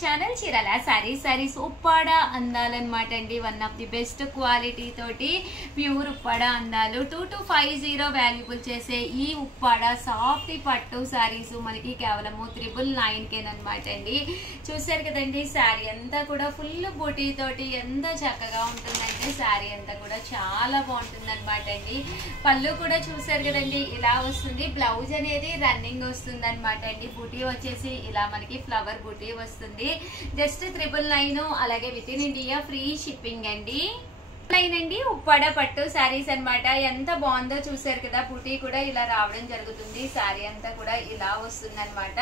Channel Chirala saris Uppada అందాలన్నమాట అండి. One of the best quality తోటి pure Uppada అందాలు 2250 వాల్యుబుల్ చేసే ఈ ఉప్పాడ సాఫ్ట్ పట్టు సారీస్ మనకి కేవలం 999 అనమాట అండి. చూసారు కదండి, శారీ అంతా కూడా ఫుల్ బూటీ తోటి ఎంత చక్కగా ఉంటుందంటే శారీ అంతా కూడా చాలా బాగుంటుంది అనమాట అండి. పళ్ళు కూడా చూసారు కదండి, ఇలా వస్తుంది. బ్లౌజ్ అనేది రన్నింగ్ వస్తుంది అనమాట అండి. బూటీ వచ్చేసి ఇలా మనకి ఫ్లవర్ బూటీ వస్తుంది. జస్ట్ 999, అలాగే with in India free shipping అండి. అండి ఉప్పాడ పట్టు శారీస్ అన్నమాట. ఎంత బాగుందో చూసారు కదా, బూటీ కూడా ఇలా రావడం జరుగుతుంది. శారీ అంతా కూడా ఇలా వస్తుంది అనమాట.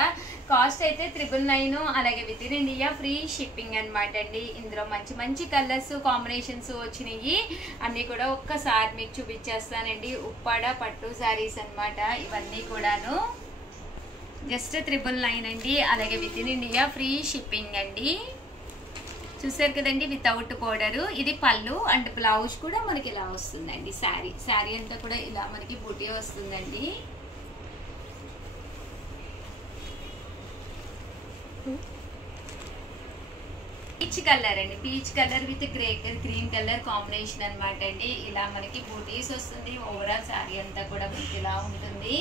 కాస్ట్ అయితే 999, అలాగే with in India free shipping అనమాట అండి. ఇందులో మంచి మంచి కలర్స్ కాంబినేషన్స్ వచ్చినాయి. అన్ని కూడా ఒక్కసారి మీకు చూపించేస్తానండి. ఉప్పాడ పట్టు శారీస్ అన్నమాట ఇవన్నీ కూడాను. జస్ట్ 999 అండి, అలాగే with in India free shipping అండి. చూసారు కదండి, వితౌట్ బోర్డర్. ఇది పళ్ళు అండ్ బ్లౌజ్ కూడా మనకి ఇలా వస్తుందండి. శారీ అంతా కూడా ఇలా మనకి బూటీ వస్తుందండి. పీచ్ కలర్ అండి, peach colour with green colour combination అనమాట అండి. ఇలా మనకి బూటీస్ వస్తుంది. ఓవరాల్ శారీ అంతా కూడా మనకి ఇలా ఉంటుంది.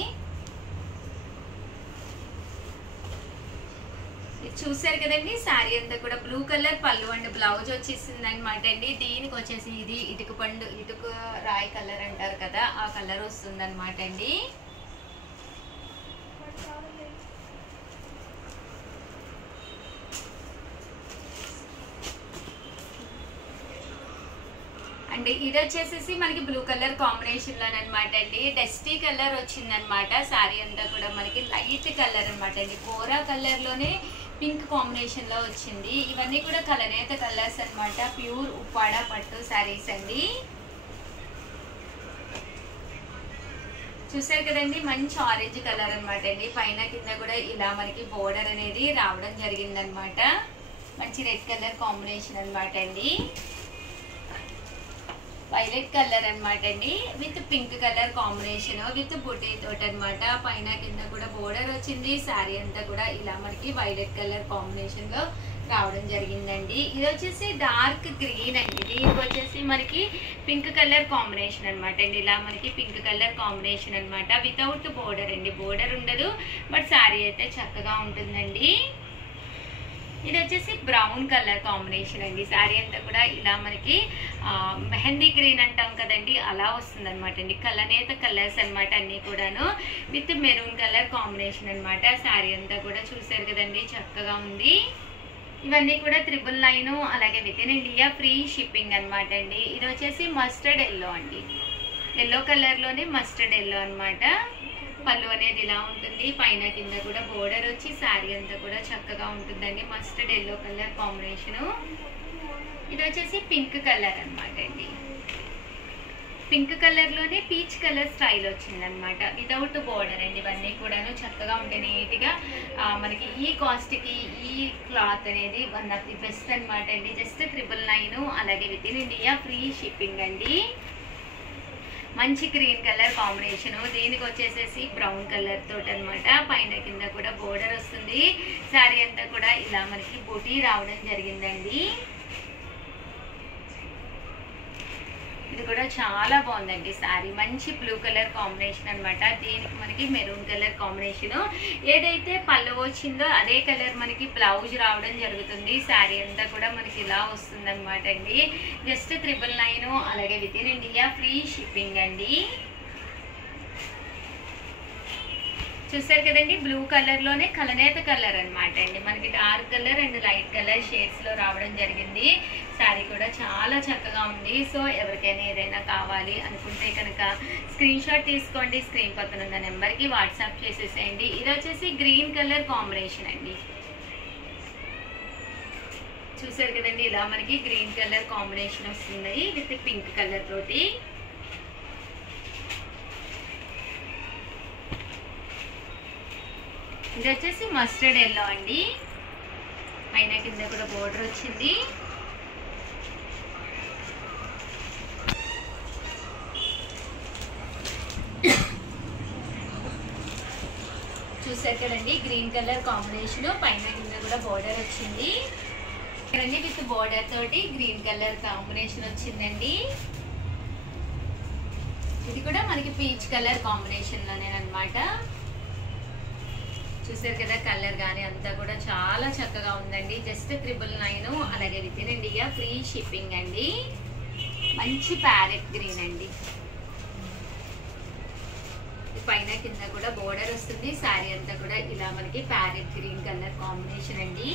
చూసారు కదండి, శారీ అంతా కూడా బ్లూ కలర్ పళ్ళు అండ్ బ్లౌజ్ వచ్చేసింది అనమాట అండి. దీనికి వచ్చేసి ఇది ఇటుక రాయి కలర్ అంటారు కదా, ఆ కలర్ వస్తుంది అనమాట అండి. అండ్ ఇది వచ్చేసేసి మనకి బ్లూ కలర్ కాంబినేషన్ లోనమాట అండి. డస్టీ కలర్ వచ్చింది అనమాట. శారీ అంతా కూడా మనకి లైట్ కలర్ అనమాట అండి. కోరా కలర్ లోనే పింక్ కాంబినేషన్ లో వచ్చింది. ఇవన్నీ కూడా కలనేత కలర్స్ అనమాట. ప్యూర్ ఉప్పాడ పట్టు శారీస్ అండి. చూసారు కదండి, మంచి ఆరెంజ్ కలర్ అనమాట అండి. పైన కింద కూడా ఇలా మనకి బోర్డర్ అనేది రావడం జరిగింది అనమాట. మంచి రెడ్ కలర్ కాంబినేషన్ అనమాట అండి. వైలెట్ కలర్ అనమాట అండి, with pink colour combination with బుటీ తోటి అనమాట. పైన కింద కూడా బోర్డర్ వచ్చింది. శారీ అంతా కూడా ఇలా మనకి వైలెట్ కలర్ కాంబినేషన్ లో రావడం జరిగిందండి. ఇది వచ్చేసి డార్క్ గ్రీన్ అండి. దీనికి వచ్చేసి మనకి పింక్ కలర్ కాంబినేషన్ అనమాట అండి. ఇలా మనకి పింక్ కలర్ కాంబినేషన్ అనమాట. వితౌట్ బోర్డర్ అండి, బోర్డర్ ఉండదు, బట్ శారీ అయితే చక్కగా ఉంటుందండి. ఇది వచ్చేసి బ్రౌన్ కలర్ కాంబినేషన్ అండి. శారీ అంతా కూడా ఇలా మనకి మెహందీ గ్రీన్ అంటాం కదండి, అలా వస్తుంది అనమాట అండి. కలనేత కలర్స్ అనమాట అన్ని కూడాను, విత్ మెరూన్ కలర్ కాంబినేషన్ అనమాట. శారీ అంతా కూడా చూసారు కదండి, చక్కగా ఉంది. ఇవన్నీ కూడా 999, అలాగే with in India free shipping అనమాట అండి. ఇది వచ్చేసి మస్టర్డ్ ఎల్లో అండి. ఎల్లో కలర్ లోనే మస్టర్డ్ ఎల్లో అనమాట. పళ్ళు అనేది ఇలా ఉంటుంది. పైన కింద కూడా బోర్డర్ వచ్చి శారీ అంతా కూడా చక్కగా ఉంటుందండి. Mustard yellow colour combination. ఇది వచ్చేసి పింక్ కలర్ అనమాట అండి. పింక్ కలర్ లోనే పీచ్ కలర్ స్టైల్ వచ్చింది అనమాట. వితౌట్ బోర్డర్ అండి. ఇవన్నీ కూడాను చక్కగా ఉంటాయి నీట్ గా. మనకి ఈ కాస్ట్ కి ఈ క్లాత్ అనేది వన్ ఆఫ్ ది బెస్ట్ అనమాట అండి. జస్ట్ 999, అలాగే with in India free shipping అండి. మంచి గ్రీన్ కలర్ కాంబినేషన్. దీనికి వచ్చేసేసి బ్రౌన్ కలర్ తోటి అనమాట. పైన కింద కూడా బోర్డర్ వస్తుంది. శారీ అంతా కూడా ఇలా మనకి బూటీ రావడం జరిగిందండి. ఇది కూడా చాలా బాగుందండి శారీ. మంచి బ్లూ కలర్ కాంబినేషన్ అనమాట. దీనికి మనకి మెరూన్ కలర్ కాంబినేషన్. ఏదైతే పళ్ళు వచ్చిందో అదే కలర్ మనకి బ్లౌజ్ రావడం జరుగుతుంది. శారీ అంతా కూడా మనకి ఇలా వస్తుంది అనమాట అండి. జస్ట్ 999, అలాగే with in India free shipping అండి. చూసారు కదండి, బ్లూ కలర్ లోనే కలనేత కలర్ అనమాట అండి. మనకి dark colour and light colour shades లో రావడం జరిగింది. శారీ కూడా చాలా చక్కగా ఉంది. సో ఎవరికైనా ఏదైనా కావాలి అనుకుంటే కనుక స్క్రీన్ షాట్ తీసుకోండి. స్క్రీన్ పక్కన ఉన్న నెంబర్ కి వాట్సాప్ చేసేసేయండి. ఇది వచ్చేసి గ్రీన్ కలర్ కాంబినేషన్ అండి. చూసారు కదండి, ఇలా మనకి గ్రీన్ కలర్ కాంబినేషన్ వస్తుంది విత్ పింక్ కలర్ తోటి. ఇది వచ్చేసి మస్టర్డ్ ఎల్లో అండి. పైన కింద కూడా బోర్డర్ వచ్చింది. చూసారు కదండి గ్రీన్ కలర్ కాంబినేషన్, పైన కింద కూడా బోర్డర్ వచ్చింది కదండి. విత్ బోర్డర్ తోటి గ్రీన్ కలర్ కాంబినేషన్ వచ్చిందండి. ఇది కూడా మనకి పీచ్ కలర్ కాంబినేషన్ లోనే అన్నమాట. చూసారు కదా కలర్ గానీ అంతా కూడా చాలా చక్కగా ఉందండి. జస్ట్ 999, అలాగే with in India free shipping అండి. మంచి ప్యారెట్ గ్రీన్ అండి. పైన కింద కూడా బోర్డర్ వస్తుంది. శారీ అంతా కూడా ఇలా మనకి ప్యారెట్ గ్రీన్ కలర్ కాంబినేషన్ అండి.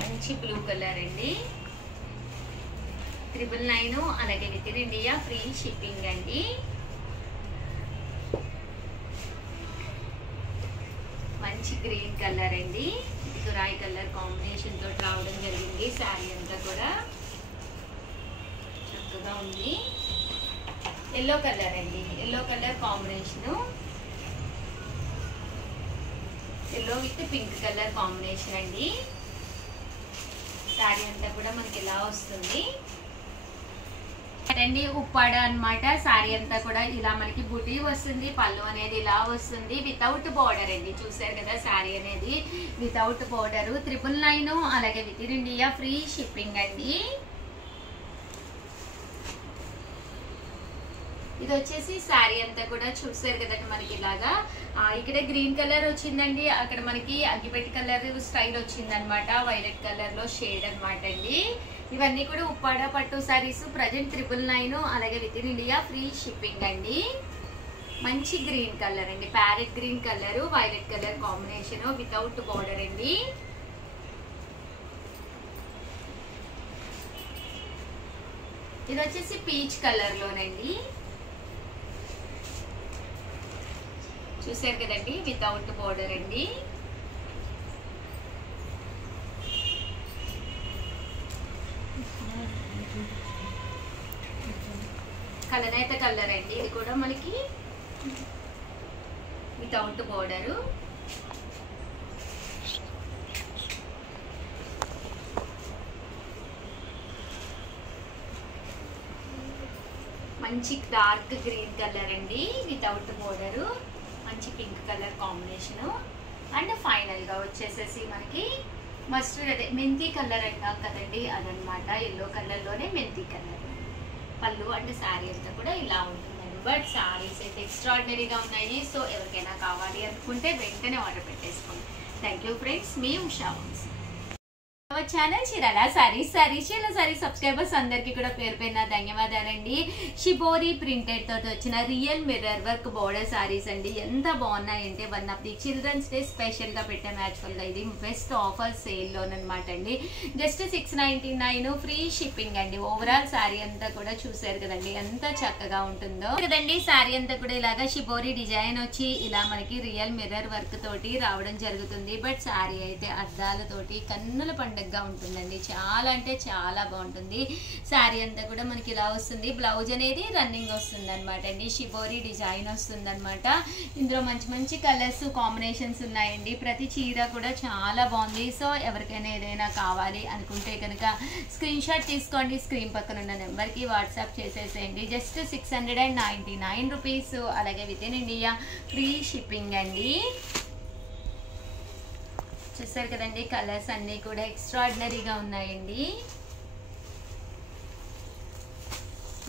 మంచి బ్లూ కలర్ అండి. 999, అలాగే with in India free shipping అండి. మంచి గ్రీన్ కలర్ అండి. ఇది రాయి కలర్ కాంబినేషన్ తోటి రావడం జరిగింది. శారీ అంతా కూడా చక్కగా ఉంది. ఎల్లో కలర్ అండి, yellow colour combination, yellow with pink colour combination అండి. శారీ అంతా కూడా మనకి ఇలా వస్తుంది అండి. ఉప్పాడ అన్నమాట. శారీ అంతా కూడా ఇలా మనకి బుటీ వస్తుంది. పళ్ళు అనేది ఇలా వస్తుంది వితౌట్ బోర్డర్ అండి. చూసారు కదా శారీ అనేది వితౌట్ బోర్డర్. 999, అలాగే with in India free shipping అండి. ఇది వచ్చేసి శారీ అంతా కూడా చూసారు కదండి మనకి ఇలాగా. ఇక్కడ గ్రీన్ కలర్ వచ్చిందండి, అక్కడ మనకి అగ్గిపెట్టి కలర్ స్టైల్ వచ్చింది అనమాట. వైలెట్ కలర్ లో షేడ్ అనమాట అండి. ఇవన్నీ కూడా ఉప్పాడ పట్టు సారీస్. ప్రజెంట్ 999, అలాగే with in India free shipping అండి. మంచి గ్రీన్ కలర్ అండి, parrot green colour, violet colour combination without border అండి. ఇది వచ్చేసి పీచ్ కలర్ లోనండి. చూసారు కదండి వితౌట్ బోర్డర్ అండి. కలనేత కలర్ అండి. ఇది కూడా మనకి వితౌట్ బోర్డరు. మంచి డార్క్ గ్రీన్ కలర్ అండి, వితౌట్ బోర్డరు. మంచి pink colour combination. And final గా వచ్చేసేసి మనకి మస్టర్డ్ అదే మెంతి కలర్ అంటాం కదండి, అదనమాట. ఎల్లో కలర్ లోనే మెంతి కలర్ పళ్ళు అండ్ శారీ అంతా కూడా ఇలా ఉంటుందండి. బట్ శారీస్ అయితే ఎక్స్ట్రాడినరీగా ఉన్నాయి. సో ఎవరికైనా కావాలి అనుకుంటే వెంటనే ఆర్డర్ పెట్టేసుకోండి. థ్యాంక్ యూ ఫ్రెండ్స్, మీ ఉషా వంశీ. ఛానల్ చీరాల సారీస్. చీరాల సారీస్ సబ్స్క్రైబర్స్ అందరికి కూడా పేరు పేరున ధన్యవాదాలండి. షిబోరి ప్రింటెడ్ తోటి వచ్చిన real mirror work border saris అండి. ఎంత బాగున్నాయంటే one of the children's day special గా పెట్టాము. యాక్చువల్ గా ఇది బెస్ట్ ఆఫర్ సేల్ లోనమాట అండి. జస్ట్ 699 ఫ్రీ షిప్పింగ్ అండి. ఓవరాల్ శారీ అంతా కూడా చూసారు కదండి ఎంత చక్కగా ఉంటుందో కదండి. శారీ అంతా కూడా ఇలాగా షిబోరి డిజైన్ వచ్చి ఇలా మనకి రియల్ మిర్రర్ వర్క్ తోటి రావడం జరుగుతుంది. బట్ శారీ అయితే అద్దాలతోటి కన్నుల పండుగ ఉంటుందండి. చాలా అంటే చాలా బాగుంటుంది. శారీ అంతా కూడా మనకి ఇలా వస్తుంది. బ్లౌజ్ అనేది రన్నింగ్ వస్తుంది అనమాట అండి. షిబోరి డిజైన్ వస్తుంది అనమాట. ఇందులో మంచి మంచి కలర్స్ కాంబినేషన్స్ ఉన్నాయండి. ప్రతి చీర కూడా చాలా బాగుంది. సో ఎవరికైనా ఏదైనా కావాలి అనుకుంటే కనుక స్క్రీన్ షాట్ తీసుకోండి. స్క్రీన్ పక్కన ఉన్న నెంబర్కి వాట్సాప్ చేసేసేయండి. జస్ట్ 699 రూపీస్, అలాగే with in India free shipping అండి. చూసారు కదండి కలర్స్ అన్నీ కూడా ఎక్స్ట్రాడినరీగా ఉన్నాయండి.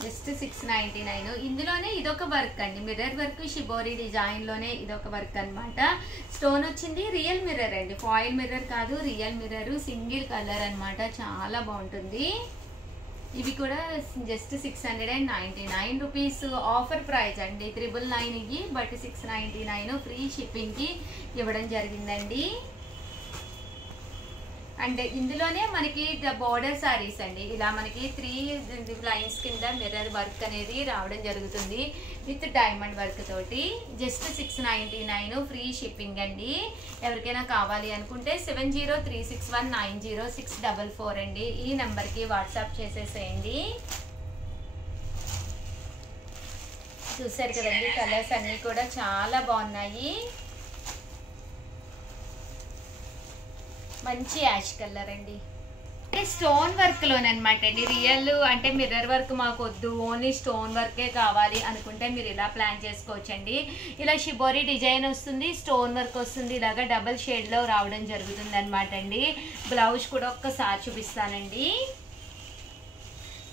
జస్ట్ 699. ఇందులోనే ఇదొక వర్క్ అండి, మిర్రర్ వర్క్ షిబోరి డిజైన్ లోనే ఇదొక వర్క్ అనమాట. స్టోన్ వచ్చింది. రియల్ మిర్రర్ అండి, ఫాయిల్ మిర్రర్ కాదు, రియల్ మిర్రర్, సింగిల్ కలర్ అనమాట. చాలా బాగుంటుంది. ఇవి కూడా జస్ట్ 699 రూపీస్ ఆఫర్ ప్రైస్ అండి. 999 ఇవి, బట్ 699 ఫ్రీ షిప్పింగ్ కి ఇవ్వడం జరిగిందండి. అండ్ ఇందులోనే మనకి బోర్డర్ సారీస్ అండి. ఇలా మనకి 3 లైన్స్ కింద మిర్రర్ వర్క్ అనేది రావడం జరుగుతుంది విత్ డైమండ్ వర్క్ తోటి. జస్ట్ 699 ఫ్రీ షిప్పింగ్ అండి. ఎవరికైనా కావాలి అనుకుంటే 7036190644 అండి. ఈ నెంబర్కి వాట్సాప్ చేసేసేయండి. చూసారు కదండి కలర్స్ అన్నీ కూడా చాలా బాగున్నాయి. మంచి యాష్ కలర్ అండి. స్టోన్ వర్క్ లోనమాట అండి. రియల్ అంటే మిర్రర్ వర్క్ మాకు వద్దు, ఓన్లీ స్టోన్ వర్కే కావాలి అనుకుంటే మీరు ఇలా ప్లాన్ చేసుకోవచ్చండి. ఇలా షిబోరి డిజైన్ వస్తుంది, స్టోన్ వర్క్ వస్తుంది, ఇలాగా డబల్ షేడ్ లో రావడం జరుగుతుంది అనమాట అండి. బ్లౌజ్ కూడా ఒక్కసారి చూపిస్తానండి.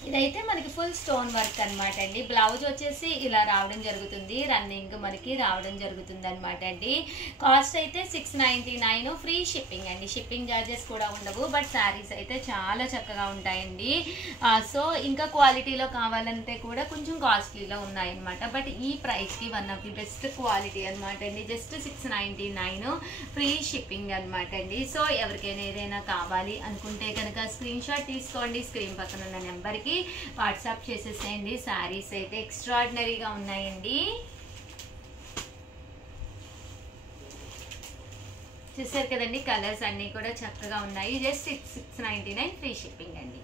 ఇదైతే మనకి ఫుల్ స్టోన్ వర్క్ అనమాట అండి. బ్లౌజ్ వచ్చేసి ఇలా రావడం జరుగుతుంది, రన్నింగ్ మనకి రావడం జరుగుతుంది అనమాట అండి. కాస్ట్ అయితే 699, ఫ్రీ షిప్పింగ్ అండి. షిప్పింగ్ ఛార్జెస్ కూడా ఉండవు. బట్ శారీస్ అయితే చాలా చక్కగా ఉంటాయండి. సో ఇంకా క్వాలిటీలో కావాలంటే కూడా కొంచెం కాస్ట్లీలో ఉన్నాయన్నమాట. బట్ ఈ ప్రైస్కి one of the best quality అనమాట అండి. జస్ట్ 699, ఫ్రీ షిప్పింగ్ అనమాట అండి. సో ఎవరికైనా ఏదైనా కావాలి అనుకుంటే కనుక స్క్రీన్ షాట్ తీసుకోండి, స్క్రీన్ పక్కన ఉన్న నెంబర్కి వాట్సాప్ చేసేసేయండి. శారీస్ అయితే ఎక్స్ట్రాడినరీగా ఉన్నాయండి. చూసారు కదండి, కలర్స్ అన్నీ కూడా చక్కగా ఉన్నాయి. జస్ట్ 699, ఫ్రీ షిప్పింగ్ అండి.